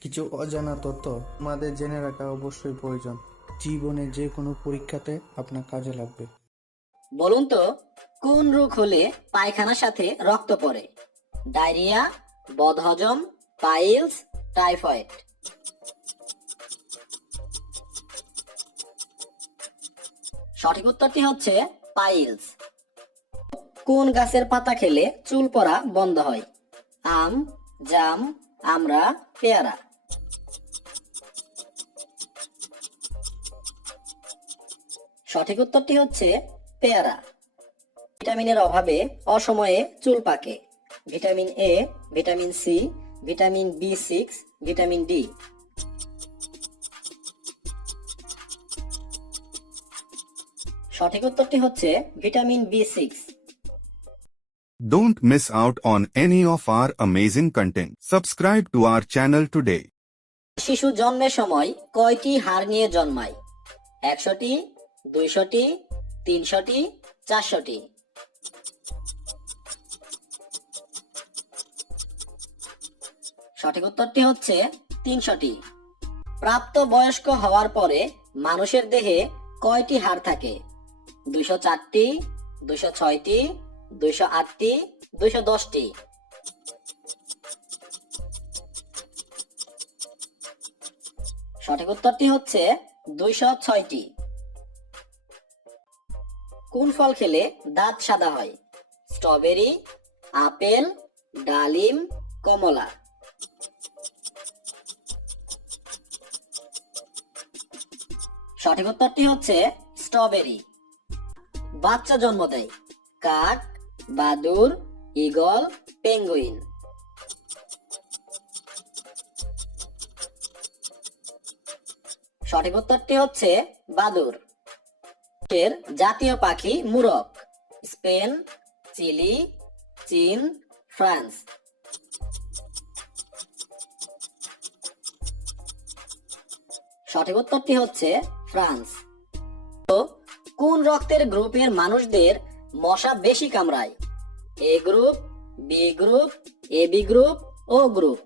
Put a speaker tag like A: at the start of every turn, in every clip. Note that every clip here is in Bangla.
A: কিছু অজানা তথ্য আমাদের জেনে রাখা অবশ্যই প্রয়োজন। জীবনে যে কোনো পরীক্ষাতে আপনার কাজে লাগবে।
B: বলুন তো, কোন রোগ হলে পায়খানার সাথে রক্ত পড়ে? ডায়রিয়া, বদহজম, পাইলস, টাইফয়েড। সঠিক উত্তরটি হচ্ছে পাইলস। কোন গাছের পাতা খেলে চুল পড়া বন্ধ হয়? আম, জাম আমরা পেয়ারা। সঠিক উত্তরটি হচ্ছে পেয়ারা। ভিটামিনের অভাবে অসময়ে চুল পাকে। Vitamin A vitamin C vitamin B six vitamin D. সঠিক উত্তরটি হচ্ছে vitamin B six.
C: Don't miss out on any of our amazing content. Subscribe to our channel today.
B: শিশু জন্মের সময় কয়টি হাড় নিয়ে জন্মায়? একশোটি দুইশোটি, তিনশোটি, চারশোটি। সঠিক উত্তরটি হচ্ছে তিনশোটি। প্রাপ্ত বয়স্ক হওয়ার পরে মানুষের দেহে কয়টি হাড় থাকে? দুইশো চারটি, দুইশো ছয়টি, দুইশো আটটি, দুইশো দশটি। সঠিক উত্তরটি হচ্ছে দুইশো ছয়টি। কোন ফল খেলে দাঁত সাদা হয়? স্ট্রবেরি, আপেল, ডালিম, কমলা। সঠিক উত্তরটি হচ্ছে স্ট্রবেরি। বাচ্চা জন্ম দেয়। কাক, বাদুর, ঈগল, পেঙ্গুইন। সঠিক উত্তরটি হচ্ছে বাদুর। এর জাতীয় পাখি মুরক স্পেন, চিলি, চীন, ফ্রান্স। সঠিক উত্তরটি হচ্ছে ফ্রান্স। তো কোন রক্তের গ্রুপের মানুষদের মশা বেশি কামড়ায়? A group, B group, A B group, O group.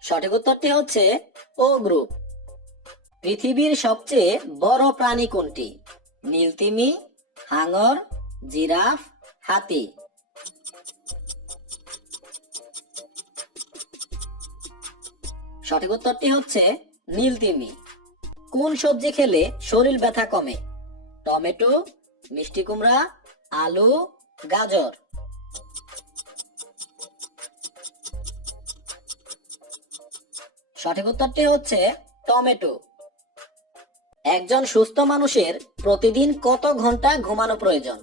B: সঠিক উত্তরটি হচ্ছে ও গ্রুপ। পৃথিবীর সবচেয়ে বড় প্রাণী কোনটি? নীলতিমি হাঙর, জিরাফ, হাতি। সঠিক উত্তরটি হচ্ছে নীলতিমি কোন সবজি খেলে শরীর ব্যথা কমে? টমেটো, মিষ্টি কুমড়া, আলু, গাজর। সঠিক উত্তরটি হচ্ছে টমেটো। একজন সুস্থ মানুষের প্রতিদিন কত ঘণ্টা ঘুমানো প্রয়োজন?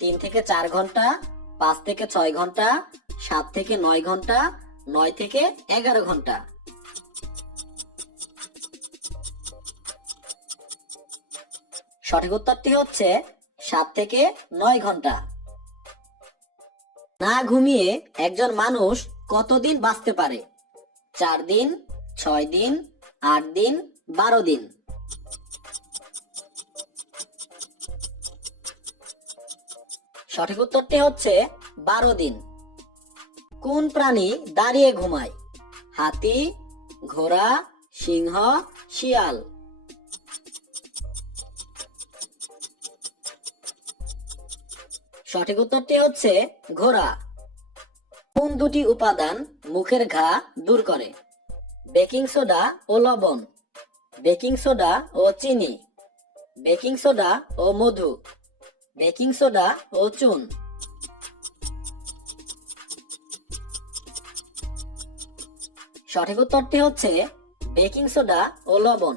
B: তিন থেকে চার ঘণ্টা, পাঁচ থেকে ছয় ঘণ্টা, সাত থেকে নয় ঘণ্টা, নয় থেকে এগারো ঘণ্টা। সঠিক উত্তরটি হচ্ছে সাত থেকে নয় ঘণ্টা। না ঘুমিয়ে একজন মানুষ কতদিন বাঁচতে পারে? চার দিন ছয় দিন, আট দিন, বারো দিন। সঠিক উত্তরটি হচ্ছে বারো দিন। কোন প্রাণী দাঁড়িয়ে ঘুমায়? হাতি, ঘোড়া, সিংহ, শিয়াল। সঠিক উত্তরটি হচ্ছে ঘোড়া। কোন দুটি উপাদান মুখের ঘা দূর করে? বেকিং সোডা ও লবণ। বেকিং সোডা ও চিনি। বেকিং সোডা ও মধু। বেকিং সোডা ও চুন। সঠিক উত্তরটি হচ্ছে বেকিং সোডা ও লবণ।